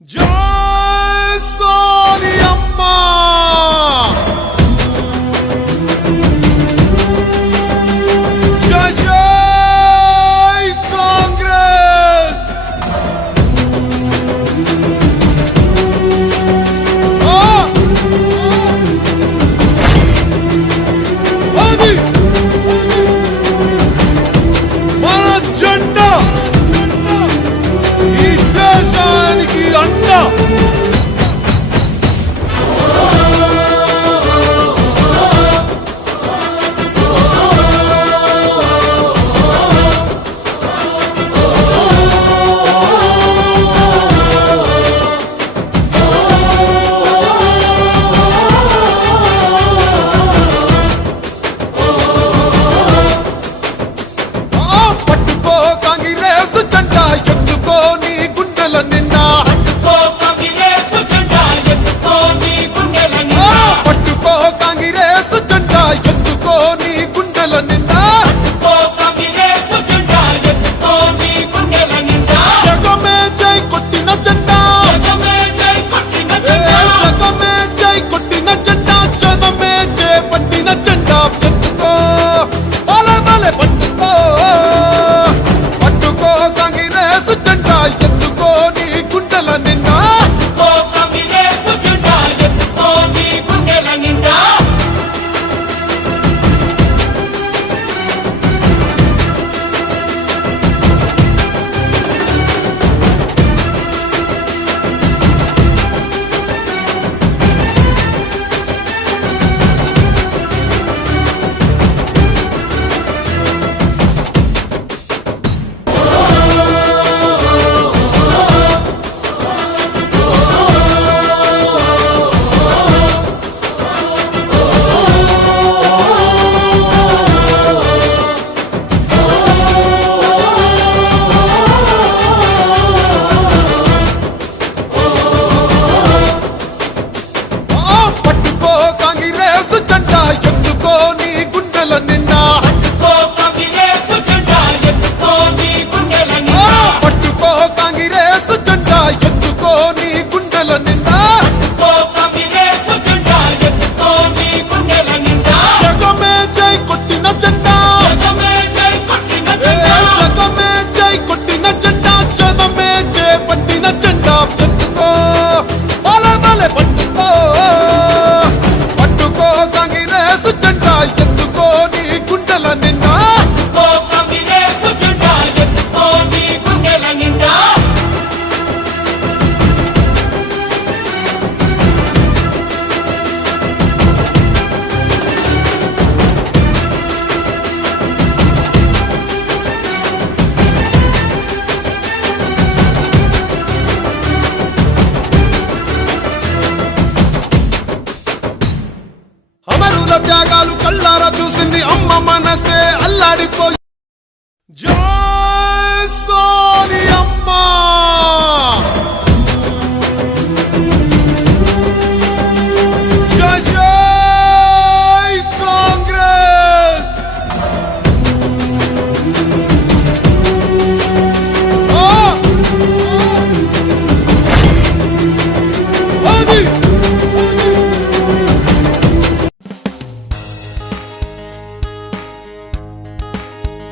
జై సోనియమ్మ జై జై కాంగ్రెస్ అది మన జెండా ఈ దేశానికి అండ పట్టుకో కాంగ్రెస్ జెండా ఎత్తుకో నీ గుండెల నిండా పట్టుకో కాంగ్రెస్ జెండా ఎత్తుకో నీ గుండెల నిండా జగమే జై కొట్టిన జెండా జగమే జై కొట్టిన జెండా జనమే జై పట్టిన జెండా ఎత్తుకో బలే బలే పట్టుకో పట్టుకో కాంగ్రెస్ జెండా ఎత్తుకో నీ గుండెల నిండా